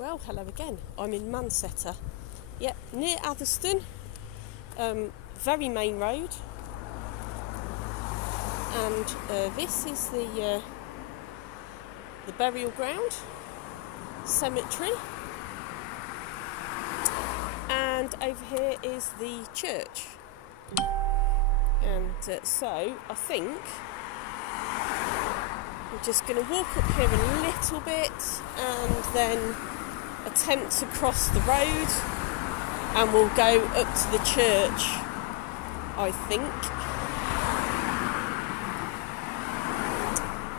Well, hello again. I'm in Mancetter. Yep, near Atherstone. Very main road. And this is the burial ground, cemetery. And over here is the church. And so I think we're just going to walk up here a little bit and then attempt to cross the road, and we'll go up to the church, I think.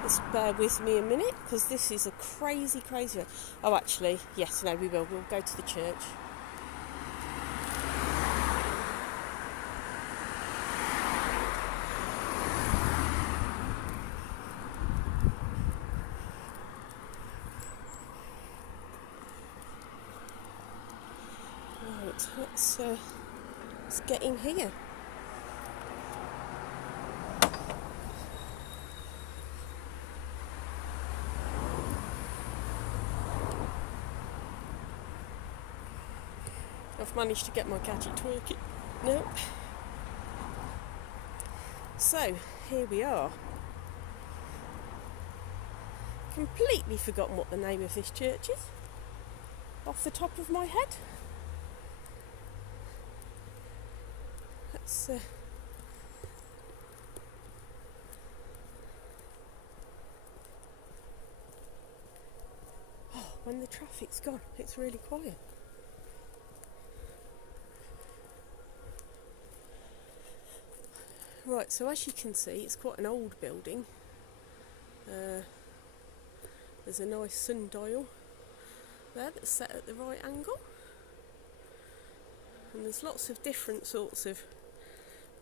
Just bear with me a minute, because this is a crazy road. Oh, actually, yes, no, we will. We'll go to the church. Let's get in here. I've managed to get my gadget working now. So, here we are. Completely forgotten what the name of this church is off the top of my head. Let's when the traffic's gone, it's really quiet. Right, so as you can see, it's quite an old building. There's a nice sundial there that's set at the right angle. And there's lots of different sorts of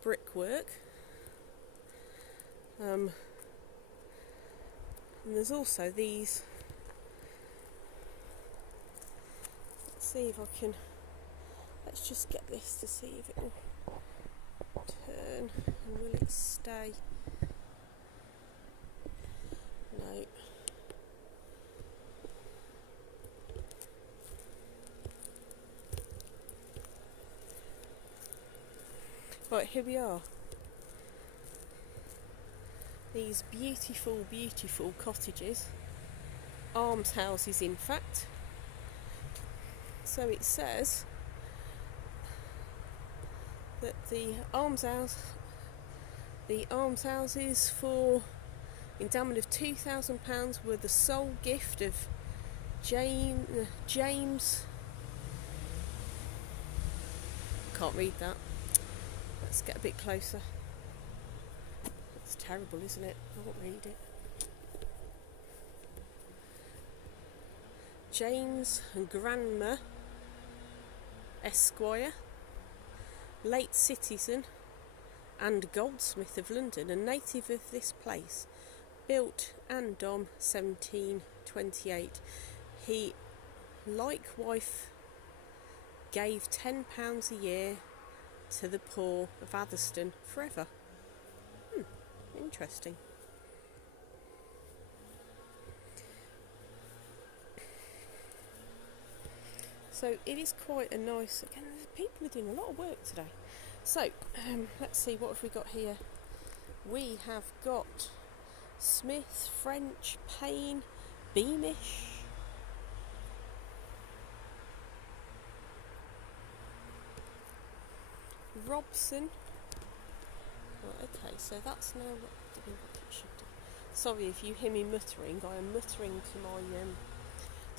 brickwork. And there's also these. Let's see if I can. Let's just get this to see if it will turn, and will it stay? No. Right, here we are. These beautiful cottages, almshouses in fact. So it says that the almshouses for endowment of £2,000 were the sole gift of James. Can't read that. Let's get a bit closer. It's terrible, isn't it? I won't read it. James and Grandma Esquire, late citizen and goldsmith of London, a native of this place, built and 1728. He, like wife, gave £10 a year to the poor of Atherstone forever. Interesting. So it is quite a nice. Again, people are doing a lot of work today. So let's see, what have we got here? We have got Smith, French, Payne, Beamish. Robson. Right, okay, so that's now what it should do. Sorry if you hear me muttering. I am muttering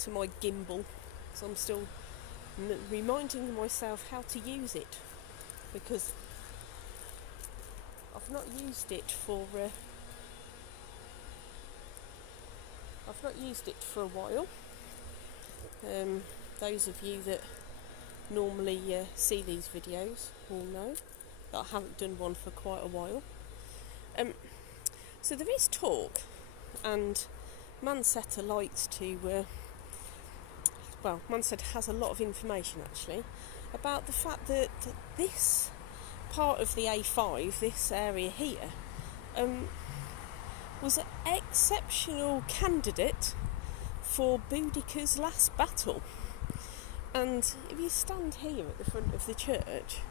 to my gimbal, so I'm still reminding myself how to use it, because I've not used it for a while. Those of you that normally see these videos will know that I haven't done one for quite a while. So there is talk, and Mancetter likes to Mancetter has a lot of information actually about the fact that this part of the A5, this area here, was an exceptional candidate for Boudicca's last battle. And if you stand here at the front of the church,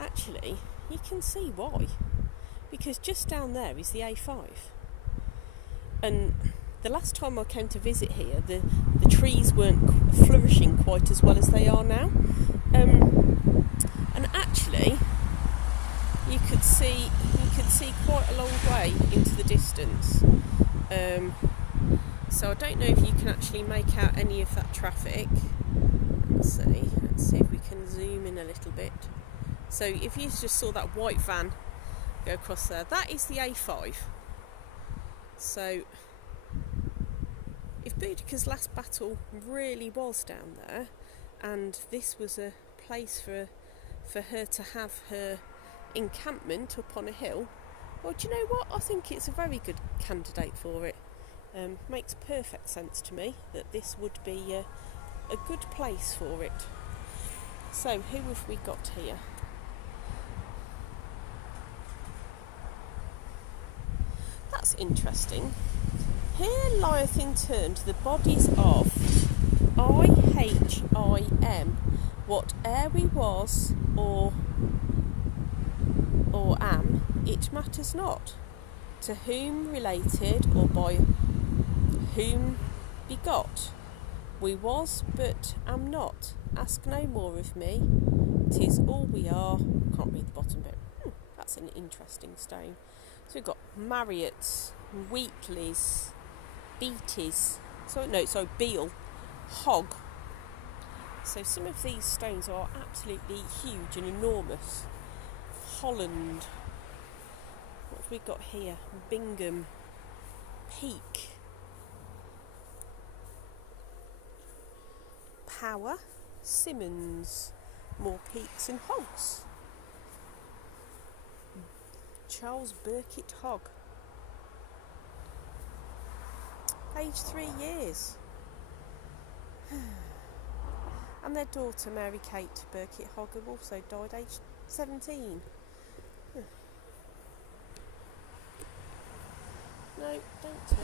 actually you can see why, because just down there is the A5, and the last time I came to visit here, the trees weren't flourishing quite as well as they are now, and actually you could see quite a long way into the distance. So I don't know if you can actually make out any of that traffic. Let's see if we can zoom in a little bit. So if you just saw that white van go across there, that is the A5. So if Boudicca's last battle really was down there, and this was a place for her to have her encampment up on a hill, well, do you know what? I think it's a very good candidate for it. Makes perfect sense to me that this would be a good place for it. So who have we got here? That's interesting. Here lieth interned the bodies of IHIM, whate'er we was or am, it matters not, to whom related or by whom begot. We was but am not, ask no more of me, 'tis all we are. Can't read the bottom bit. That's an interesting stone. So we've got Marriott's, Wheatley's, Beatty's, Beale, Hogg. So some of these stones are absolutely huge and enormous. Holland. What have we got here? Bingham, Peak, Power, Simmons, more Peaks and Hoggs. Charles Burkitt Hogg, aged 3 years. And their daughter Mary Kate Burkitt Hogg have also died aged 17. No, don't turn.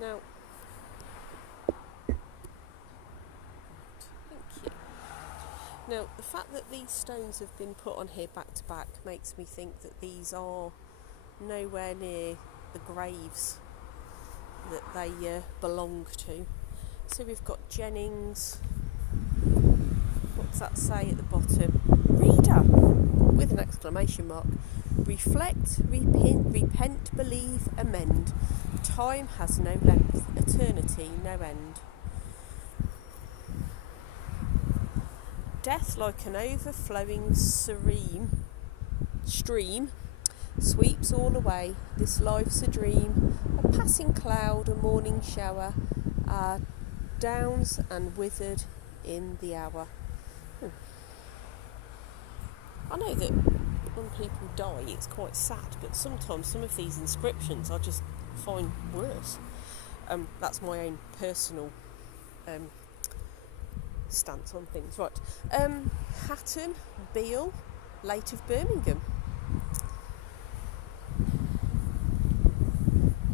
Now, thank you. Now, the fact that these stones have been put on here back to back makes me think that these are nowhere near the graves that they belong to. So we've got Jennings. What does that say at the bottom? Reader, with an exclamation mark. Reflect, repent, believe, amend. Time has no length, eternity no end. Death, like an overflowing stream, sweeps all away. This life's a dream, a passing cloud, a morning shower, downs and withered in the hour. I know that when people die it's quite sad, but sometimes some of these inscriptions I just find worse. That's my own personal stance on things. Right, Hatton, Beale, late of Birmingham.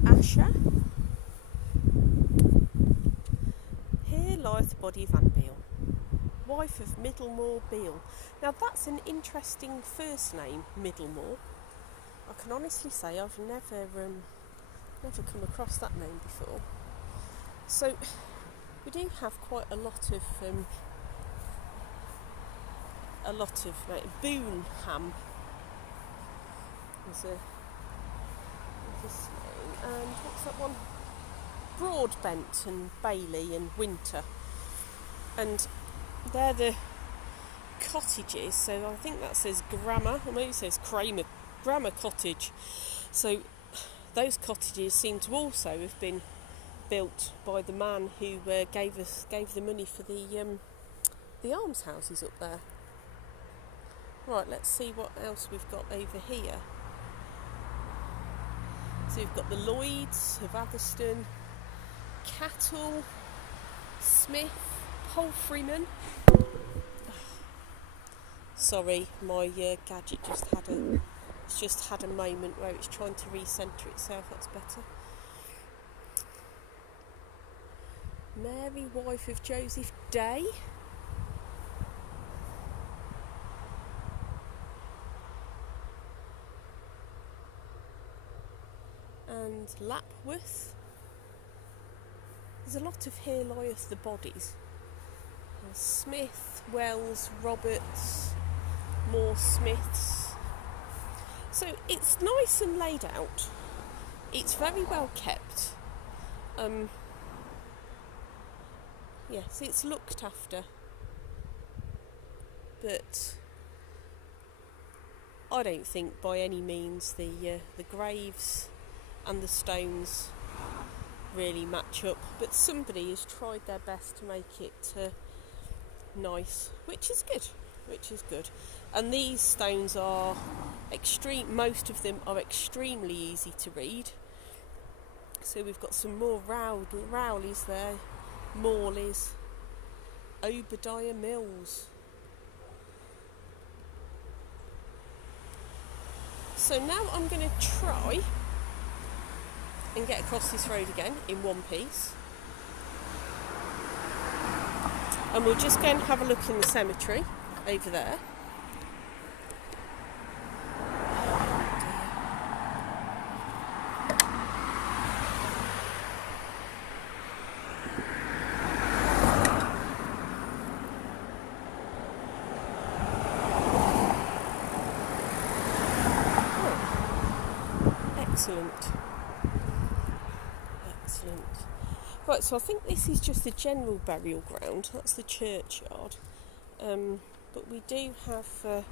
Asher. Here lieth the body of Anne Beale, wife of Middlemore Beale. Now that's an interesting first name, Middlemore. I can honestly say I've never come across that name before. So we do have quite a lot of Boonham. There's and what's that one? Broadbent and Bailey and Winter, and they're the cottages. So I think that says Grammar, or maybe it says Grammar Cottage. So those cottages seem to also have been built by the man who gave the money for the almshouses up there. Right, let's see what else we've got over here. So we've got the Lloyds of Atherstone, Cattle, Smith, Poultryman. Sorry, my gadget just had a moment where it's trying to recenter itself. That's better. Mary, wife of Joseph Day. And Lapworth. There's a lot of "Here lieth the bodies." Smith, Wells, Roberts, more Smiths. So it's nice and laid out. It's very well kept. Yes, it's looked after. But I don't think by any means the graves and the stones really match up. But somebody has tried their best to make it nice, which is good. And these stones are most of them are extremely easy to read. So we've got some more Rowleys there, Morleys, Obadiah Mills. So now I'm going to try and get across this road again in one piece. And we'll just go and have a look in the cemetery over there. Excellent. Right, so I think this is just the general burial ground. That's the churchyard. But we do have... what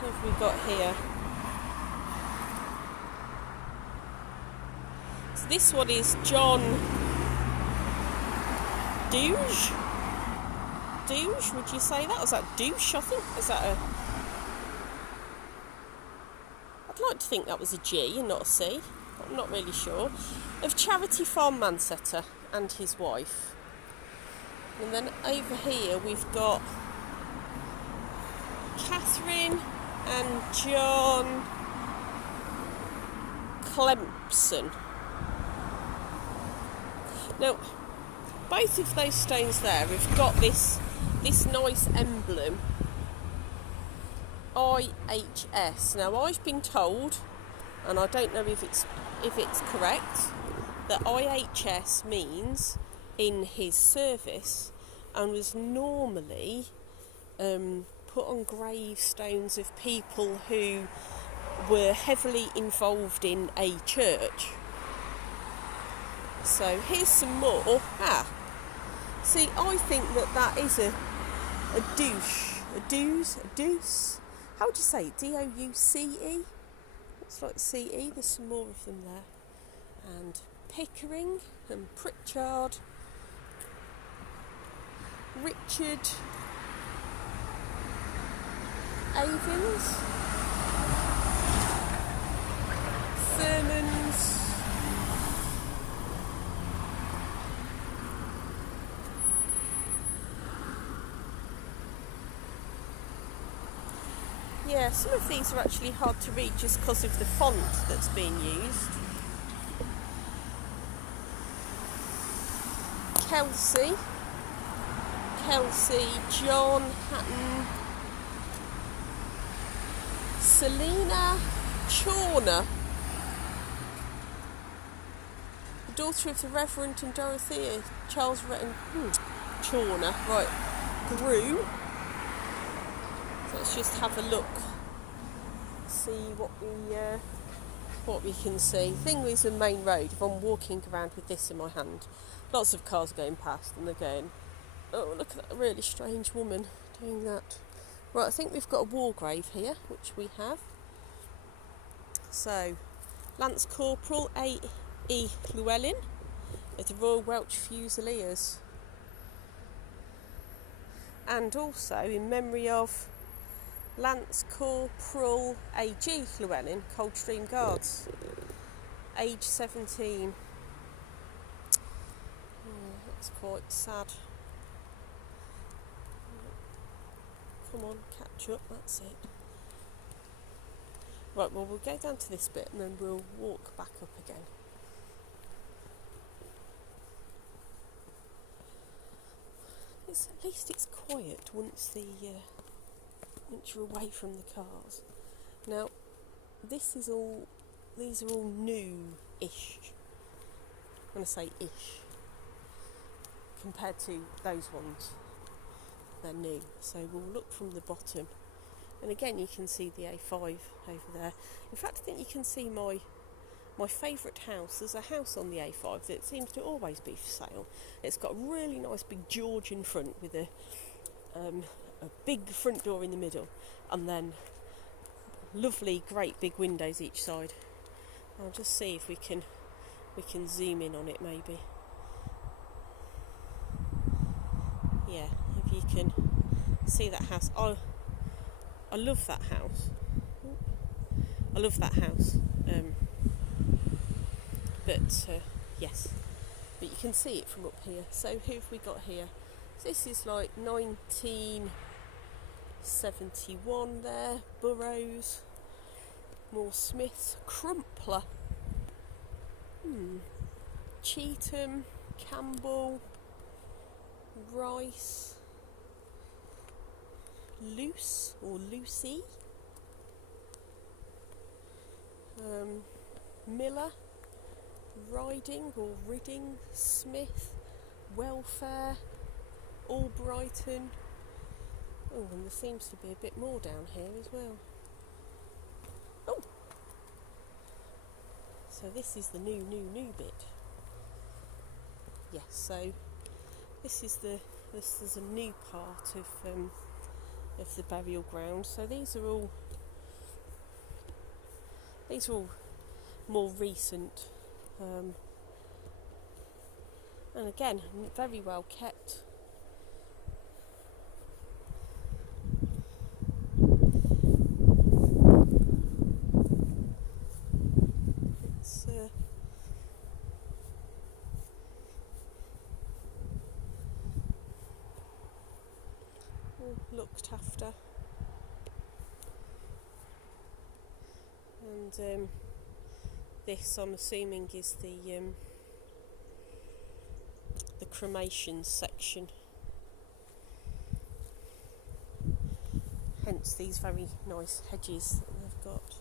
have we got here? So this one is John Douche? Douche, would you say that? Was that douche, I think? Is that a... I'd like to think that was a G and not a C. I'm not really sure. Of Charity Farm Mancetter and his wife. And then over here we've got Catherine and John Clempson. Now, both of those stones there have got this nice emblem, IHS. Now, I've been told, and I don't know if it's correct, that IHS means in his service and was normally put on gravestones of people who were heavily involved in a church. So here's some more. See, I think that is a deuce. How would you say it? D-O-U-C-E? It's like C-E. There's some more of them there. And Pickering and Pritchard. Richard Avins. Thurmans. Yeah, some of these are actually hard to read just because of the font that's being used. Kelsey, John Hatton, Selina Chawner, the daughter of the Reverend and Dorothea Charles Chawner, right, Grew. So let's just have a look, see what we can see. The thing is, the main road, if I'm walking around with this in my hand, lots of cars are going past and they're going, oh, look at that really strange woman doing that. Right, I think we've got a war grave here, which we have. So, Lance Corporal A.E. Llewellyn of the Royal Welsh Fusiliers. And also in memory of Lance Corporal A.G. Llewellyn, Coldstream Guards, age 17. That's quite sad. Come on, catch up, that's it. Right, well, we'll go down to this bit and then we'll walk back up again. at least it's quiet once once you're away from the cars. Now, these are all new-ish. I'm going to say ish. Compared to those ones, they're new. So we'll look from the bottom, and again you can see the A5 over there. In fact, I think you can see my favourite house. There's a house on the A5 that seems to always be for sale. It's got a really nice big Georgian front with a big front door in the middle, and then lovely great big windows each side. I'll just see if we can zoom in on it maybe. Yeah, if you can see that house. I love that house. I love that house. Yes, but you can see it from up here. So who have we got here? So this is like 1971 there. Burrows, more Smiths, Crumpler, Cheetham, Campbell, Rice, Luce or Lucy, Miller, Riding or Ridding, Smith, Welfare, Albrighton. Oh, and there seems to be a bit more down here as well. Oh! So this is the new bit. Yes, so this is a new part of the burial ground. So these are all more recent, and again very well kept. It's all looked after, and this, I'm assuming, is the cremation section. Hence these very nice hedges that they've got.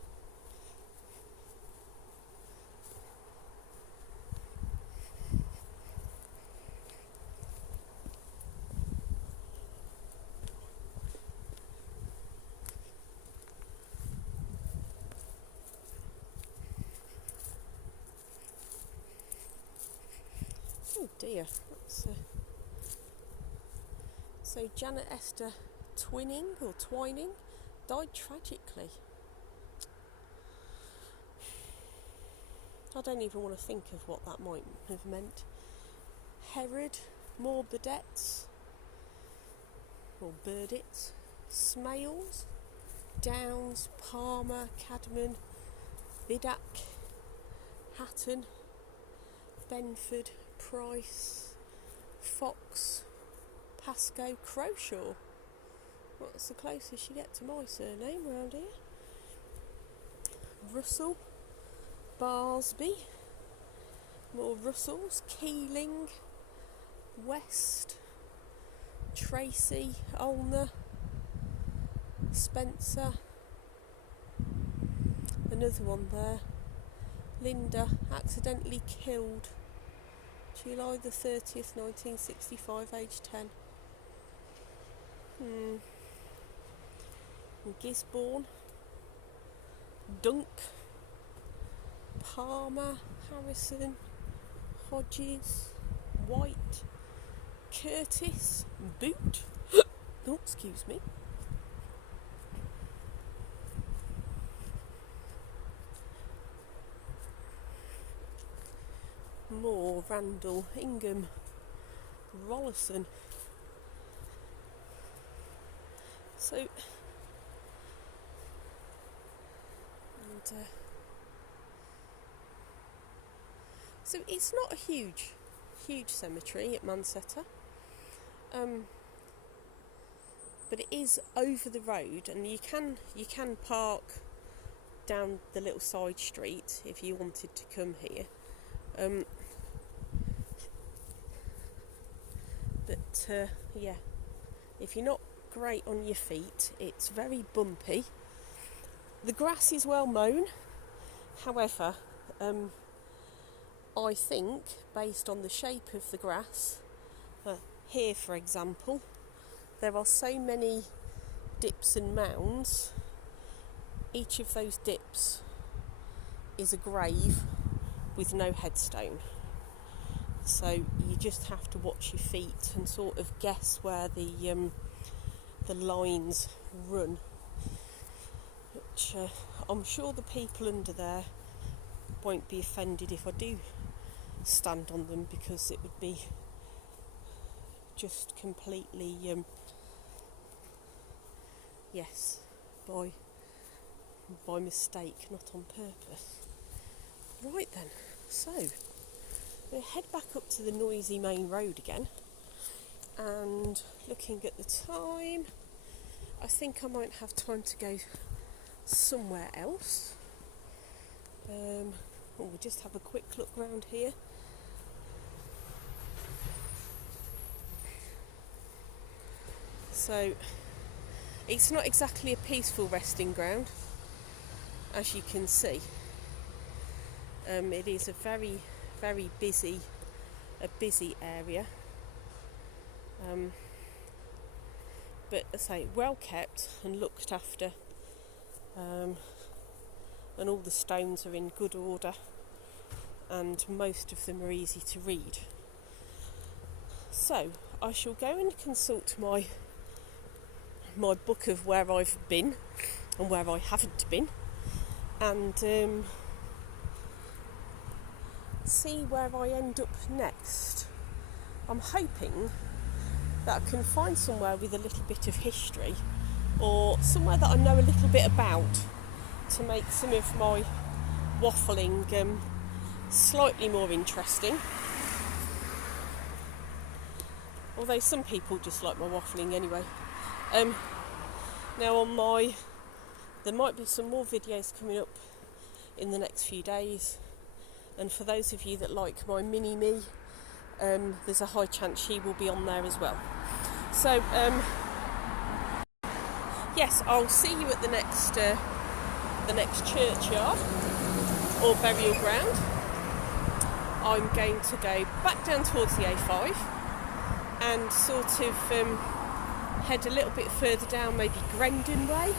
Oh dear, that's so Janet Esther Twining died tragically. I don't even want to think of what that might have meant. Herod, more Burdettes or Burdetts, Smales, Downs, Palmer, Cadman, Vidac, Hatton, Benford, Price, Fox, Pascoe, Croshaw. What's the closest you get to my surname around here? Russell, Barsby, more Russells, Keeling, West, Tracy, Olner, Spencer, another one there, Linda, accidentally killed July the 30th 1965, age 10. Gisborne, Dunk, Palmer, Harrison, Hodges, White, Curtis, Boot. Oh, excuse me. Moore, Randall, Ingham, Rollison. So it's not a huge cemetery at Mancetter, but it is over the road, and you can park down the little side street if you wanted to come here. But But yeah, if you're not great on your feet, it's very bumpy. The grass is well mown, however, I think based on the shape of the grass, here for example, there are so many dips and mounds. Each of those dips is a grave with no headstone. So you just have to watch your feet and sort of guess where the lines run. Which I'm sure the people under there won't be offended if I do stand on them, because it would be just completely yes, by mistake, not on purpose. Right then, so we'll head back up to the noisy main road again, and looking at the time, I think I might have time to go somewhere else. We'll just have a quick look round here. So it's not exactly a peaceful resting ground, as you can see. It is a very, very busy area. But as I say, well kept and looked after. And all the stones are in good order, and most of them are easy to read. So I shall go and consult my book of where I've been and where I haven't been, and see where I end up next. I'm hoping that I can find somewhere with a little bit of history, or somewhere that I know a little bit about, to make some of my waffling slightly more interesting. Although some people just like my waffling anyway. Now there might be some more videos coming up in the next few days, and for those of you that like my mini-me, there's a high chance she will be on there as well. So yes, I'll see you at the next churchyard or burial ground. I'm going to go back down towards the A5 and sort of head a little bit further down, maybe Grendon way,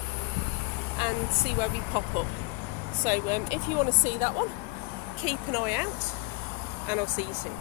and see where we pop up. So if you want to see that one, keep an eye out, and I'll see you soon.